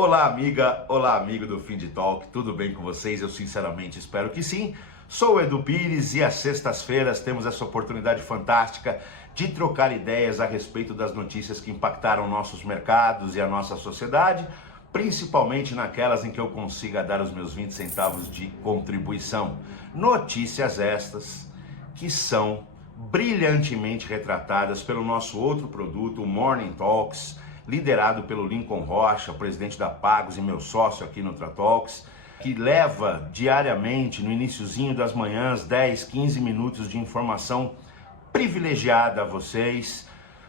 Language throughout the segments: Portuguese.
Olá, amiga, olá, amigo do Fim de Talk, tudo bem com vocês? Eu sinceramente espero que sim. Sou o Edu Pires e às sextas-feiras temos essa oportunidade fantástica de trocar ideias a respeito das notícias que impactaram nossos mercados e a nossa sociedade, principalmente naquelas em que eu consiga dar os meus 20 centavos de contribuição. Notícias estas que são brilhantemente retratadas pelo nosso outro produto, o Morning Talks, liderado pelo Lincoln Rocha, presidente da Pagos e meu sócio aqui no Tratalks, que leva diariamente, no iniciozinho das manhãs, 10, 15 minutos de informação privilegiada a vocês,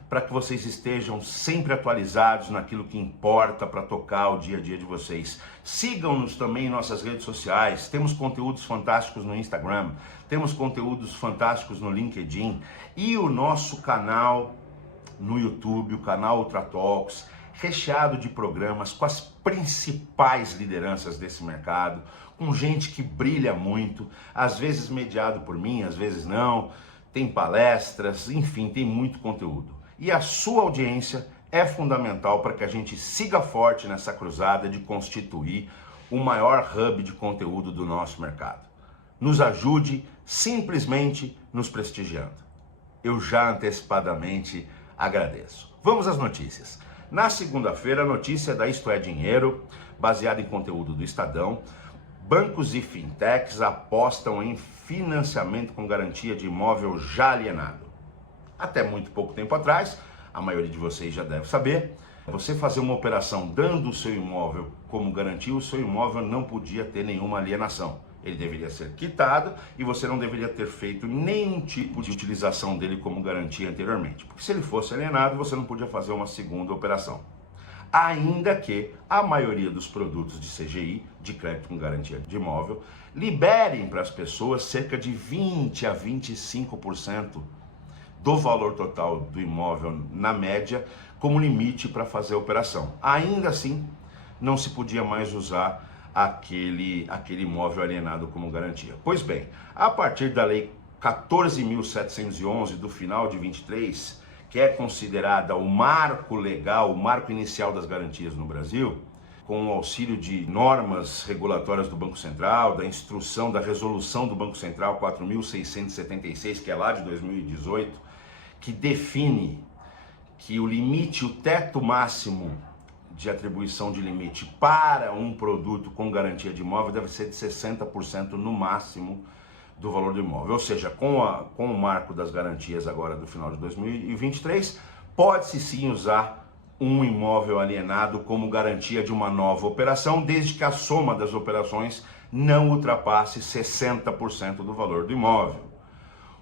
para que vocês estejam sempre atualizados naquilo que importa para tocar o dia a dia de vocês. Sigam-nos também em nossas redes sociais, temos conteúdos fantásticos no Instagram, temos conteúdos fantásticos no LinkedIn e o nosso canal no YouTube, o canal Tratalks, recheado de programas com as principais lideranças desse mercado, com gente que brilha muito, às vezes mediado por mim, às vezes não, tem palestras, enfim, tem muito conteúdo. E a sua audiência é fundamental para que a gente siga forte nessa cruzada de constituir o maior hub de conteúdo do nosso mercado. Nos ajude simplesmente nos prestigiando. Eu já antecipadamente agradeço. Vamos às notícias. Na segunda-feira, a notícia da Isto é Dinheiro, baseada em conteúdo do Estadão. Bancos e fintechs apostam em financiamento com garantia de imóvel já alienado. Até muito pouco tempo atrás, a maioria de vocês já deve saber, você fazer uma operação dando o seu imóvel como garantia, o seu imóvel não podia ter nenhuma alienação. Ele deveria ser quitado e você não deveria ter feito nenhum tipo de utilização dele como garantia anteriormente. Porque se ele fosse alienado, você não podia fazer uma segunda operação. Ainda que a maioria dos produtos de CGI, de crédito com garantia de imóvel, liberem para as pessoas cerca de 20 a 25% do valor total do imóvel, na média, como limite para fazer a operação. Ainda assim, não se podia mais usar aquele imóvel alienado como garantia. Pois bem, a partir da Lei 14.711 do final de 23, que é considerada o marco legal, o marco inicial das garantias no Brasil, com o auxílio de normas regulatórias do Banco Central, da instrução da resolução do Banco Central 4.676, que é lá de 2018, que define que o limite, o teto máximo de atribuição de limite para um produto com garantia de imóvel deve ser de 60% no máximo do valor do imóvel. Ou seja, com o marco das garantias agora do final de 2023, pode-se sim usar um imóvel alienado como garantia de uma nova operação, desde que a soma das operações não ultrapasse 60% do valor do imóvel.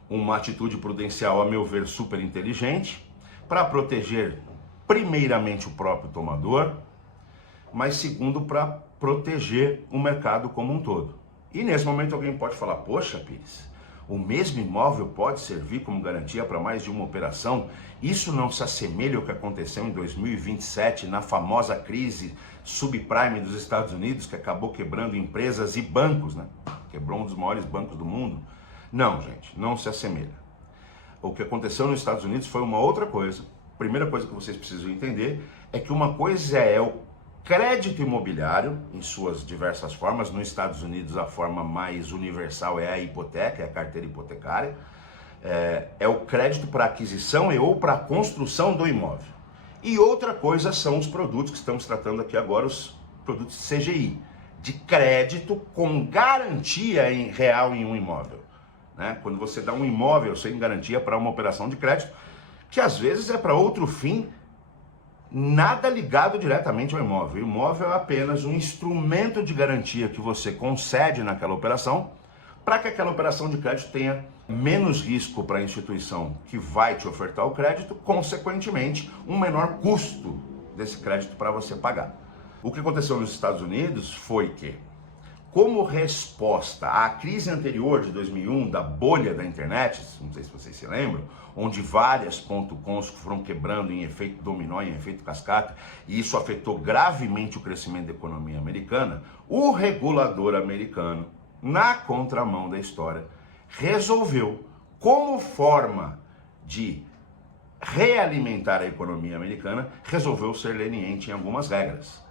Uma atitude prudencial, a meu ver, super inteligente, para proteger primeiramente o próprio tomador, mas segundo, para proteger o mercado como um todo. E nesse momento alguém pode falar, poxa Pires, o mesmo imóvel pode servir como garantia para mais de uma operação? Isso não se assemelha ao que aconteceu em 2027, na famosa crise subprime dos Estados Unidos, que acabou quebrando empresas e bancos, né? Quebrou um dos maiores bancos do mundo. Não, gente, não se assemelha. O que aconteceu nos Estados Unidos foi uma outra coisa. Primeira coisa que vocês precisam entender é que uma coisa é o crédito imobiliário, em suas diversas formas. Nos Estados Unidos, a forma mais universal é a hipoteca, é a carteira hipotecária. É o crédito para aquisição e ou para construção do imóvel. E outra coisa são os produtos que estamos tratando aqui agora, os produtos CGI, de crédito com garantia real em um imóvel. Né? Quando você dá um imóvel sem garantia para uma operação de crédito, que às vezes é para outro fim, nada ligado diretamente ao imóvel. O imóvel é apenas um instrumento de garantia que você concede naquela operação, para que aquela operação de crédito tenha menos risco para a instituição que vai te ofertar o crédito, consequentemente, um menor custo desse crédito para você pagar. O que aconteceu nos Estados Unidos foi que, como resposta à crise anterior de 2001, da bolha da internet, não sei se vocês se lembram, onde várias .coms foram quebrando em efeito dominó, em efeito cascata, e isso afetou gravemente o crescimento da economia americana, o regulador americano, na contramão da história, resolveu, como forma de realimentar a economia americana, resolveu ser leniente em algumas regras.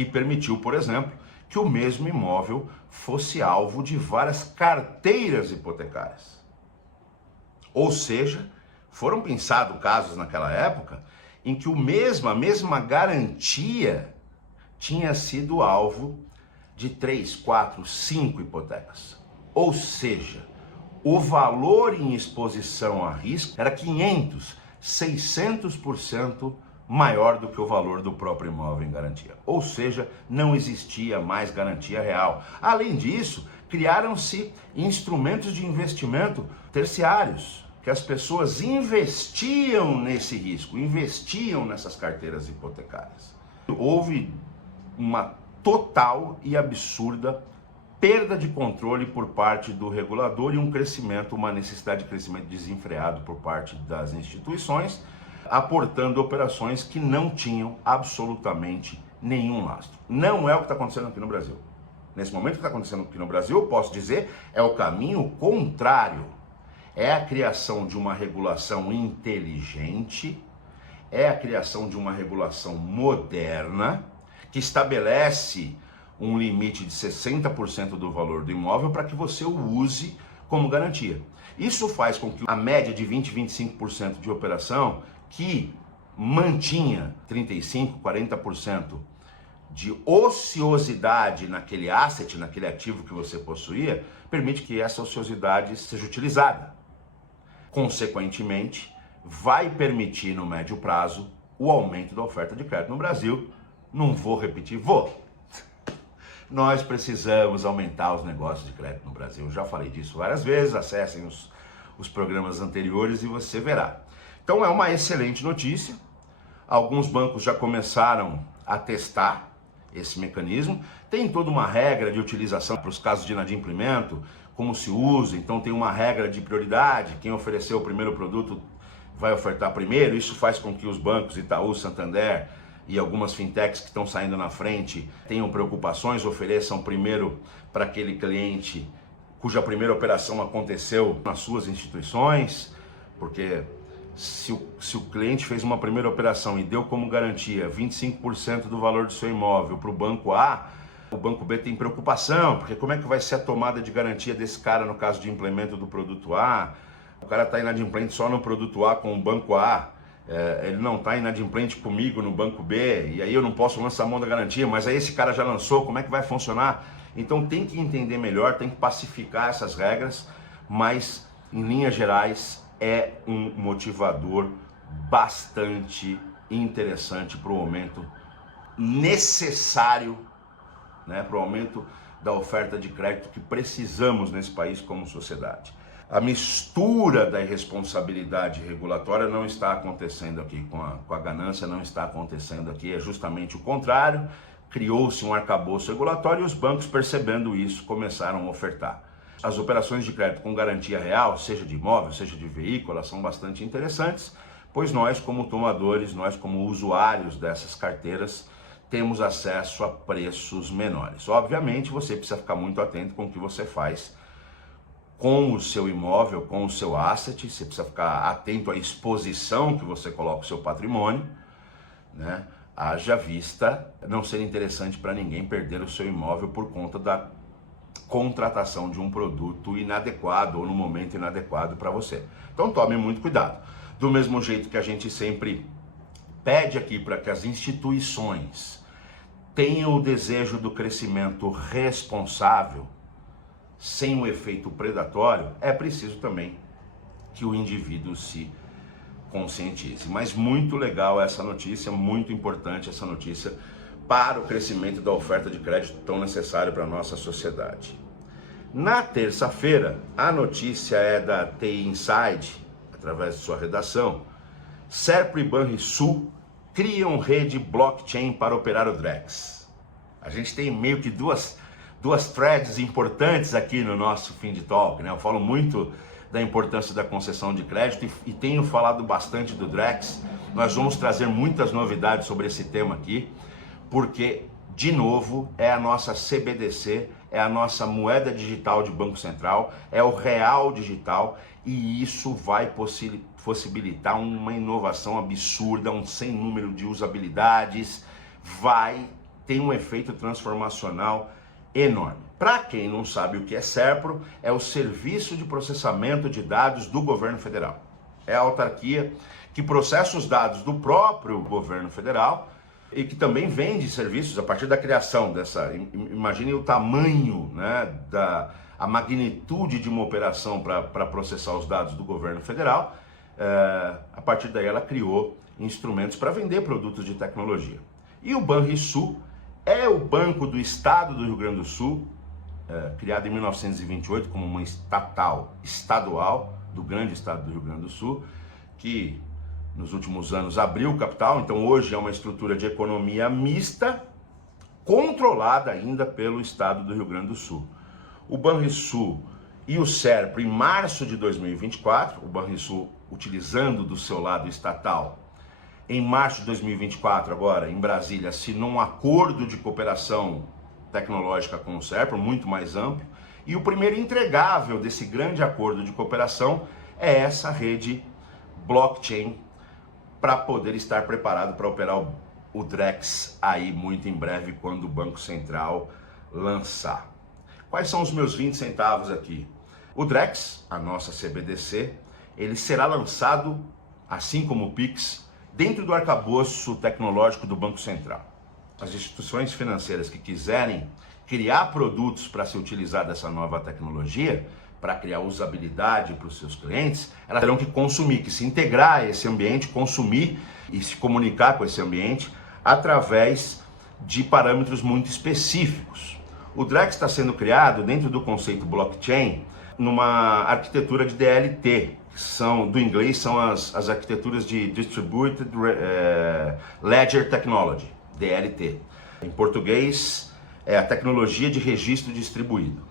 e permitiu, por exemplo, que o mesmo imóvel fosse alvo de várias carteiras hipotecárias. Ou seja, foram pensados casos naquela época em que a mesma garantia tinha sido alvo de 3, 4, 5 hipotecas. Ou seja, o valor em exposição a risco era 500, 600% maior do que o valor do próprio imóvel em garantia. Ou seja, não existia mais garantia real. Além disso, criaram-se instrumentos de investimento terciários, que as pessoas investiam nesse risco, investiam nessas carteiras hipotecárias. Houve uma total e absurda perda de controle por parte do regulador e uma necessidade de crescimento desenfreado por parte das instituições, aportando operações que não tinham absolutamente nenhum lastro. Não é o que está acontecendo aqui no Brasil. Nesse momento, o que está acontecendo aqui no Brasil, eu posso dizer, é o caminho contrário. É a criação de uma regulação inteligente, é a criação de uma regulação moderna, que estabelece um limite de 60% do valor do imóvel para que você o use como garantia. Isso faz com que a média de 20, 25% de operação, que mantinha 35, 40% de ociosidade naquele asset, naquele ativo que você possuía, permite que essa ociosidade seja utilizada. Consequentemente, vai permitir no médio prazo o aumento da oferta de crédito no Brasil. Não vou repetir, vou. Nós precisamos aumentar os negócios de crédito no Brasil. Eu já falei disso várias vezes, acessem os programas anteriores e você verá. Então é uma excelente notícia. Alguns bancos já começaram a testar esse mecanismo. Tem toda uma regra de utilização para os casos de inadimplemento, como se usa, então tem uma regra de prioridade. Quem ofereceu o primeiro produto vai ofertar primeiro. Isso faz com que os bancos Itaú, Santander e algumas fintechs que estão saindo na frente tenham preocupações, ofereçam primeiro para aquele cliente cuja primeira operação aconteceu nas suas instituições, porque se o cliente fez uma primeira operação e deu como garantia 25% do valor do seu imóvel para o banco A, o banco B tem preocupação, porque como é que vai ser a tomada de garantia desse cara no caso de implemento do produto A? O cara está inadimplente só no produto A com o banco A, ele não está inadimplente comigo no banco B, e aí eu não posso lançar a mão da garantia, mas aí esse cara já lançou, como é que vai funcionar? Então tem que entender melhor, tem que pacificar essas regras, mas em linhas gerais é um motivador bastante interessante para o aumento necessário, né, para o aumento da oferta de crédito que precisamos nesse país como sociedade. A mistura da irresponsabilidade regulatória não está acontecendo aqui, com a ganância não está acontecendo aqui, é justamente o contrário. Criou-se um arcabouço regulatório e os bancos, percebendo isso, começaram a ofertar. As operações de crédito com garantia real, seja de imóvel, seja de veículo, elas são bastante interessantes, pois nós como tomadores, nós como usuários dessas carteiras, temos acesso a preços menores. Obviamente você precisa ficar muito atento com o que você faz com o seu imóvel, com o seu asset, você precisa ficar atento à exposição que você coloca o seu patrimônio, né? Haja vista não ser interessante para ninguém perder o seu imóvel por conta da contratação de um produto inadequado ou no momento inadequado para você. Então tome muito cuidado. Do mesmo jeito que a gente sempre pede aqui para que as instituições tenham o desejo do crescimento responsável, sem o efeito predatório, é preciso também que o indivíduo se conscientize. Mas muito legal essa notícia, muito importante essa notícia para o crescimento da oferta de crédito tão necessário para a nossa sociedade. Na terça-feira, a notícia é da TI Inside, através de sua redação. Serpro e Banrisul criam rede blockchain para operar o Drex. A gente tem meio que duas threads importantes aqui no nosso Find Talk, né? Eu falo muito da importância da concessão de crédito e tenho falado bastante do Drex. Nós vamos trazer muitas novidades sobre esse tema aqui, porque, de novo, é a nossa CBDC, é a nossa moeda digital de Banco Central, é o real digital, e isso vai possibilitar uma inovação absurda, um sem número de usabilidades, vai tem um efeito transformacional enorme. Para quem não sabe o que é SERPRO, é o Serviço de Processamento de Dados do Governo Federal. É a autarquia que processa os dados do próprio governo federal e que também vende serviços a partir da criação dessa. Imagine o tamanho, né, a magnitude de uma operação para processar os dados do governo federal. A partir daí ela criou instrumentos para vender produtos de tecnologia. E o Banrisul é o Banco do Estado do Rio Grande do Sul, criado em 1928 como uma estadual do grande estado do Rio Grande do Sul, que nos últimos anos abriu capital, então hoje é uma estrutura de economia mista, controlada ainda pelo estado do Rio Grande do Sul. O Banrisul e o SERPRO, em março de 2024, o Banrisul utilizando do seu lado estatal, em março de 2024, agora, em Brasília, assinou um acordo de cooperação tecnológica com o SERPRO, muito mais amplo, e o primeiro entregável desse grande acordo de cooperação é essa rede blockchain, para poder estar preparado para operar o Drex aí muito em breve, quando o Banco Central lançar. Quais são os meus 20 centavos aqui? O Drex, a nossa CBDC, ele será lançado, assim como o Pix, dentro do arcabouço tecnológico do Banco Central. As instituições financeiras que quiserem criar produtos para se utilizar dessa nova tecnologia, para criar usabilidade para os seus clientes, elas terão que consumir, que se integrar a esse ambiente, consumir e se comunicar com esse ambiente através de parâmetros muito específicos. O Drex está sendo criado dentro do conceito blockchain, numa arquitetura de DLT, do inglês são as arquiteturas de Distributed Ledger Technology, DLT. Em português, é a tecnologia de registro distribuído.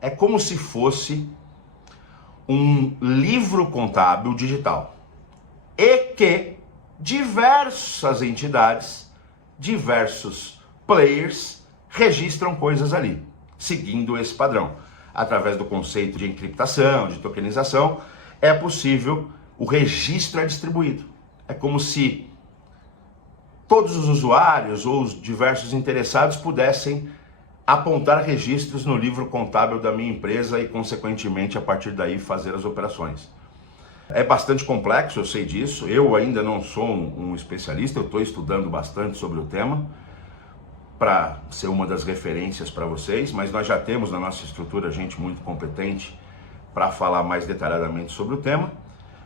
É como se fosse um livro contábil digital e que diversas entidades, diversos players registram coisas ali, seguindo esse padrão. Através do conceito de encriptação, de tokenização, é possível, o registro é distribuído. É como se todos os usuários ou os diversos interessados pudessem apontar registros no livro contábil da minha empresa e, consequentemente, a partir daí fazer as operações. É bastante complexo, eu sei disso. Eu ainda não sou um especialista, eu estou estudando bastante sobre o tema para ser uma das referências para vocês, mas nós já temos na nossa estrutura gente muito competente para falar mais detalhadamente sobre o tema.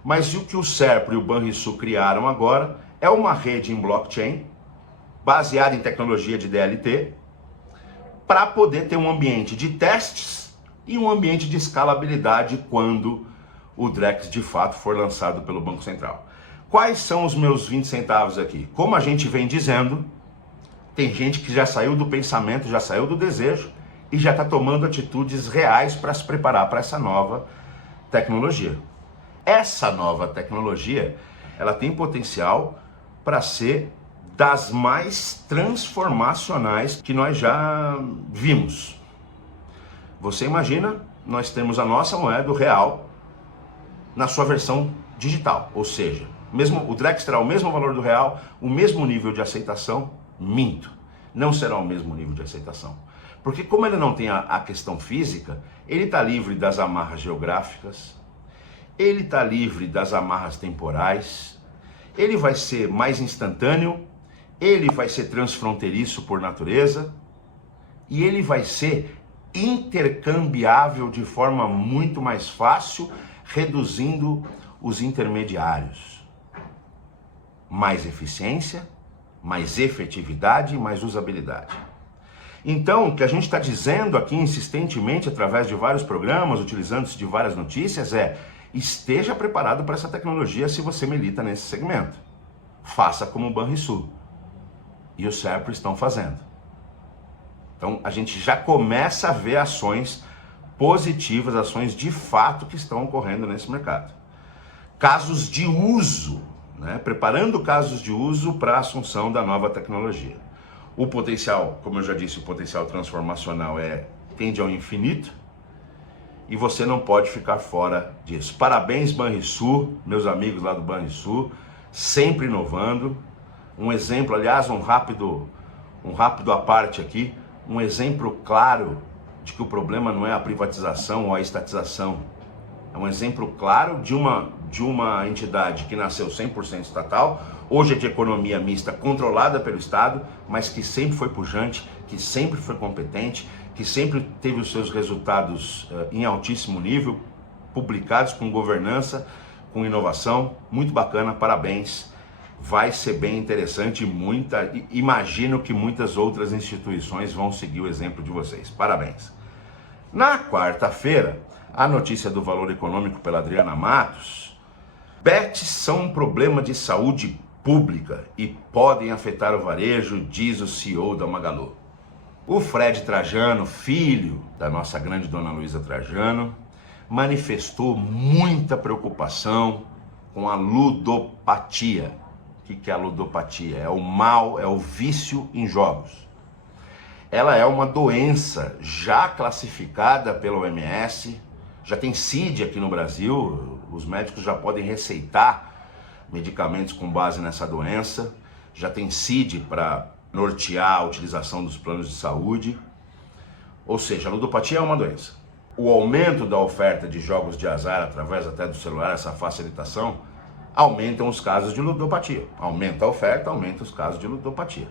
Mas o que o SERPRO e o Banrisul criaram agora é uma rede em blockchain, baseada em tecnologia de DLT, para poder ter um ambiente de testes e um ambiente de escalabilidade quando o Drex de fato for lançado pelo Banco Central. Quais são os meus 20 centavos aqui? Como a gente vem dizendo, tem gente que já saiu do pensamento, já saiu do desejo e já está tomando atitudes reais para se preparar para essa nova tecnologia. Essa nova tecnologia, ela tem potencial para ser das mais transformacionais que nós já vimos. Você imagina, nós temos a nossa moeda, o real, na sua versão digital, ou seja, mesmo o Drex terá o mesmo valor do real, o mesmo nível de aceitação, minto, não será o mesmo nível de aceitação. Porque como ele não tem a questão física, ele está livre das amarras geográficas, ele está livre das amarras temporais, ele vai ser mais instantâneo, ele vai ser transfronteiriço por natureza e ele vai ser intercambiável de forma muito mais fácil, reduzindo os intermediários. Mais eficiência, mais efetividade e mais usabilidade. Então, o que a gente está dizendo aqui insistentemente através de vários programas, utilizando-se de várias notícias, é: esteja preparado para essa tecnologia se você milita nesse segmento. Faça como o Banrisul e o SERPRO estão fazendo. Então, a gente já começa a ver ações positivas, ações de fato que estão ocorrendo nesse mercado. Casos de uso, né? Preparando casos de uso para a assunção da nova tecnologia. O potencial, como eu já disse, o potencial transformacional tende ao infinito e você não pode ficar fora disso. Parabéns, Banrisul, meus amigos lá do Banrisul, sempre inovando. Um exemplo, aliás, um rápido Um rápido à parte aqui, um exemplo claro de que o problema não é a privatização ou a estatização. É um exemplo claro de uma entidade que nasceu 100% estatal, hoje é de economia mista controlada pelo Estado, mas que sempre foi pujante, que sempre foi competente, que sempre teve os seus resultados em altíssimo nível, publicados com governança, com inovação. Muito bacana, parabéns. Vai ser bem interessante, imagino que muitas outras instituições vão seguir o exemplo de vocês. Parabéns. Na quarta-feira, a notícia do Valor Econômico pela Adriana Matos: bets são um problema de saúde pública e podem afetar o varejo, diz o CEO da Magalu. O Fred Trajano, filho da nossa grande dona Luísa Trajano, manifestou muita preocupação com a ludopatia. O que é a ludopatia? É o mal, é o vício em jogos. Ela é uma doença já classificada pela OMS, já tem CID aqui no Brasil, os médicos já podem receitar medicamentos com base nessa doença, já tem CID para nortear a utilização dos planos de saúde. Ou seja, a ludopatia é uma doença. O aumento da oferta de jogos de azar através até do celular, essa facilitação, aumentam os casos de ludopatia. Aumenta a oferta, aumenta os casos de ludopatia.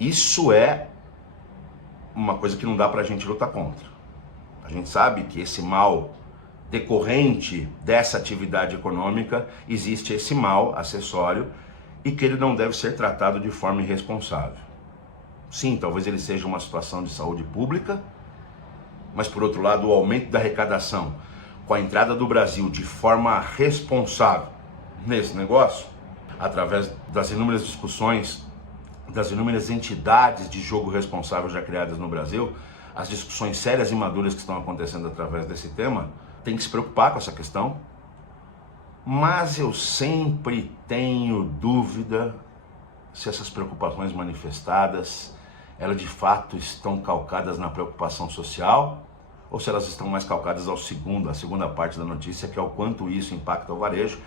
Isso é uma coisa que não dá pra gente lutar contra. A gente sabe que esse mal decorrente dessa atividade econômica, existe esse mal acessório e que ele não deve ser tratado de forma irresponsável. Sim, talvez ele seja uma situação de saúde pública, mas por outro lado, o aumento da arrecadação com a entrada do Brasil de forma responsável nesse negócio, através das inúmeras discussões, das inúmeras entidades de jogo responsável já criadas no Brasil, as discussões sérias e maduras que estão acontecendo através desse tema, tem que se preocupar com essa questão. Mas eu sempre tenho dúvida se essas preocupações manifestadas, elas de fato estão calcadas na preocupação social, ou se elas estão mais calcadas à segunda parte da notícia, que é o quanto isso impacta o varejo.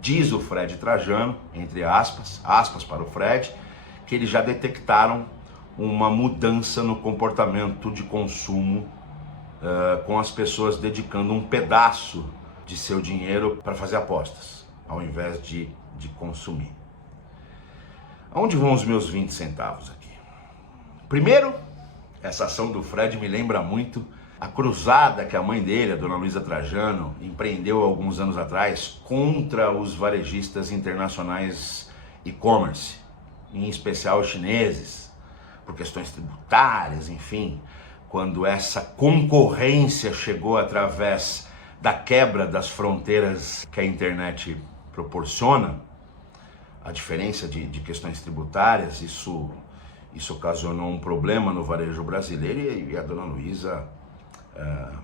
Diz o Fred Trajano, entre aspas para o Fred, que eles já detectaram uma mudança no comportamento de consumo, com as pessoas dedicando um pedaço de seu dinheiro para fazer apostas, ao invés de consumir. Aonde vão os meus 20 centavos aqui? Primeiro, essa ação do Fred me lembra muito a cruzada que a mãe dele, a dona Luísa Trajano, empreendeu alguns anos atrás contra os varejistas internacionais e-commerce, em especial os chineses, por questões tributárias, enfim, quando essa concorrência chegou através da quebra das fronteiras que a internet proporciona, a diferença de questões tributárias, isso ocasionou um problema no varejo brasileiro e a dona Luísa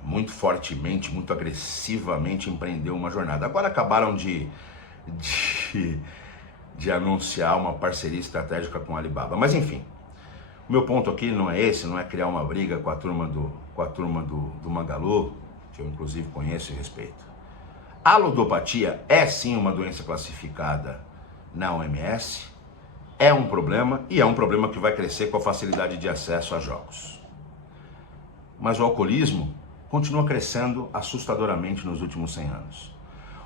muito fortemente, muito agressivamente empreendeu uma jornada. Agora acabaram de anunciar uma parceria estratégica com a Alibaba. Mas enfim, o meu ponto aqui não é esse, não é criar uma briga com a turma do Magalu, que eu inclusive conheço e respeito. A ludopatia é sim uma doença classificada na OMS, é um problema e é um problema que vai crescer com a facilidade de acesso a jogos. Mas o alcoolismo continua crescendo assustadoramente nos últimos 100 anos.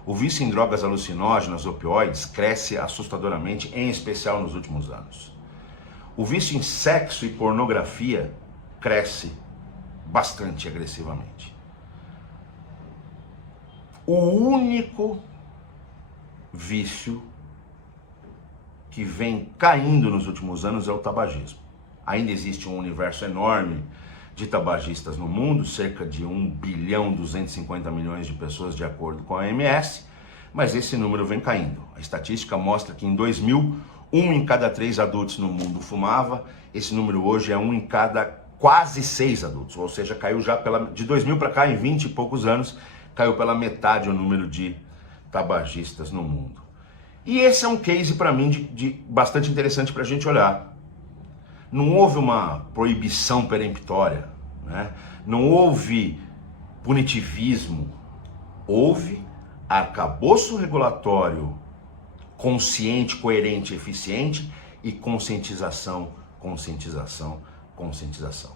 O vício em drogas alucinógenas, opioides, cresce assustadoramente, em especial nos últimos anos. O vício em sexo e pornografia cresce bastante agressivamente. O único vício que vem caindo nos últimos anos é o tabagismo. Ainda existe um universo enorme de tabagistas no mundo, cerca de 1,250 bilhão de pessoas, de acordo com a OMS, mas esse número vem caindo. A estatística mostra que em 2000, 1 em cada 3 adultos no mundo fumava, esse número hoje é 1 em cada quase 6 adultos, ou seja, caiu já de 2000 para cá, em 20 e poucos anos, caiu pela metade o número de tabagistas no mundo. E esse é um case para mim de bastante interessante para a gente olhar. Não houve uma proibição peremptória, né? Não houve punitivismo, houve arcabouço regulatório consciente, coerente, eficiente e conscientização conscientização, conscientização.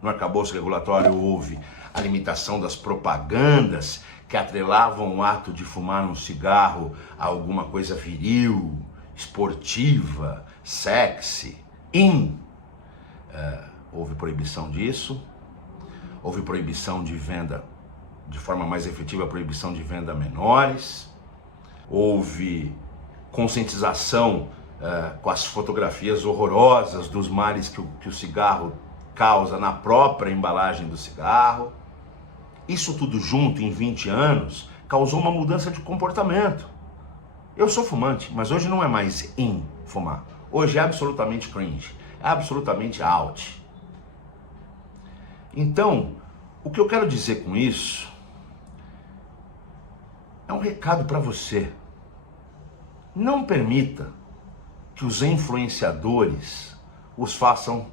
No arcabouço regulatório houve a limitação das propagandas que atrelavam o ato de fumar um cigarro a alguma coisa viril, esportiva, sexy, houve proibição disso, houve proibição de venda, de forma mais efetiva, a proibição de venda a menores, houve conscientização com as fotografias horrorosas dos males que o cigarro causa na própria embalagem do cigarro. Isso tudo junto em 20 anos causou uma mudança de comportamento. Eu sou fumante, mas hoje não é mais fumar. Hoje é absolutamente cringe, é absolutamente out. Então, o que eu quero dizer com isso é um recado para você. Não permita que os influenciadores os façam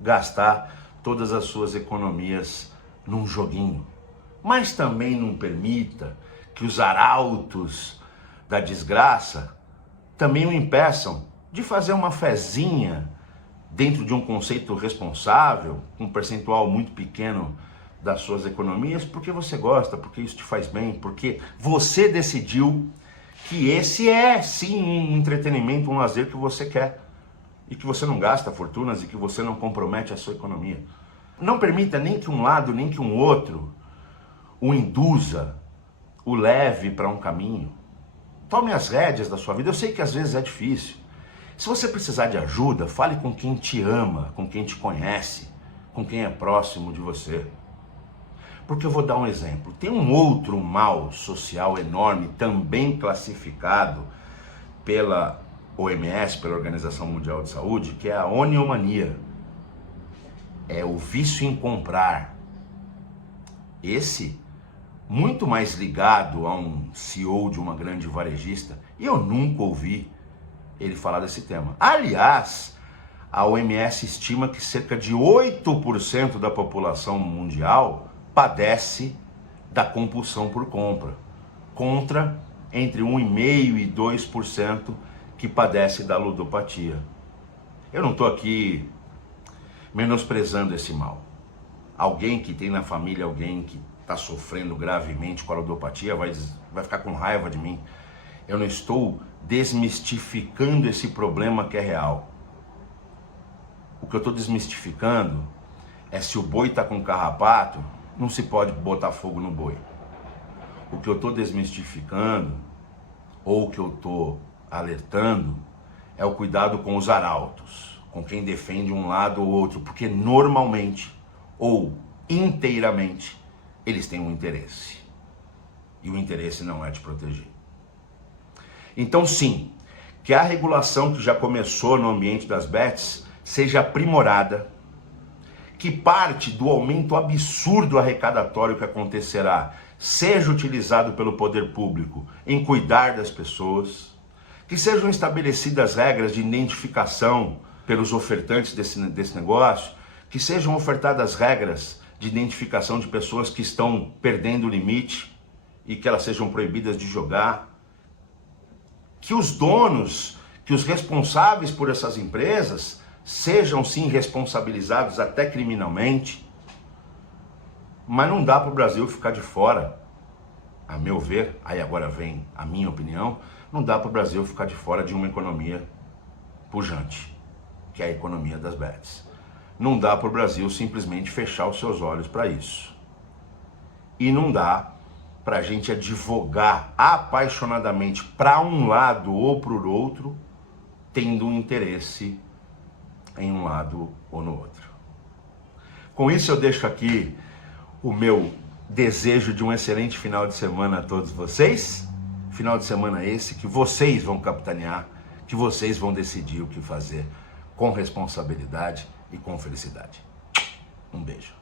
gastar todas as suas economias num joguinho. Mas também não permita que os arautos da desgraça também o impeçam de fazer uma fezinha dentro de um conceito responsável, com um percentual muito pequeno das suas economias, porque você gosta, porque isso te faz bem, porque você decidiu que esse é sim um entretenimento, um lazer que você quer e que você não gasta fortunas e que você não compromete a sua economia. Não permita nem que um lado, nem que um outro o induza, o leve para um caminho. Tome as rédeas da sua vida. Eu sei que às vezes é difícil. Se você precisar de ajuda, fale com quem te ama, com quem te conhece, com quem é próximo de você. Porque eu vou dar um exemplo. Tem um outro mal social enorme, também classificado pela OMS, pela Organização Mundial de Saúde, que é a oniomania. É o vício em comprar. Esse, muito mais ligado a um CEO de uma grande varejista, e eu nunca ouvi ele falar desse tema. Aliás, a OMS estima que cerca de 8% da população mundial padece da compulsão por compra, contra entre 1,5% e 2% que padece da ludopatia. Eu não estou aqui menosprezando esse mal. Alguém que tem na família alguém que está sofrendo gravemente com a ludopatia vai ficar com raiva de mim. Eu não estou desmistificando esse problema que é real. O que eu estou desmistificando é se o boi está com carrapato, não se pode botar fogo no boi. O que eu estou desmistificando, ou o que eu estou alertando, é o cuidado com os arautos, com quem defende um lado ou outro, porque normalmente, ou inteiramente, eles têm um interesse. E o interesse não é te proteger. Então sim, que a regulação que já começou no ambiente das bets seja aprimorada, que parte do aumento absurdo arrecadatório que acontecerá seja utilizado pelo poder público em cuidar das pessoas, que sejam estabelecidas regras de identificação pelos ofertantes desse negócio, que sejam ofertadas regras de identificação de pessoas que estão perdendo o limite e que elas sejam proibidas de jogar, que os donos, que os responsáveis por essas empresas sejam sim responsabilizados até criminalmente, mas não dá para o Brasil ficar de fora, a meu ver, aí agora vem a minha opinião, não dá para o Brasil ficar de fora de uma economia pujante, que é a economia das bets. Não dá para o Brasil simplesmente fechar os seus olhos para isso. E não dá para a gente advogar apaixonadamente para um lado ou para o outro, tendo um interesse em um lado ou no outro. Com isso eu deixo aqui o meu desejo de um excelente final de semana a todos vocês. Final de semana esse que vocês vão capitanear, que vocês vão decidir o que fazer com responsabilidade e com felicidade. Um beijo.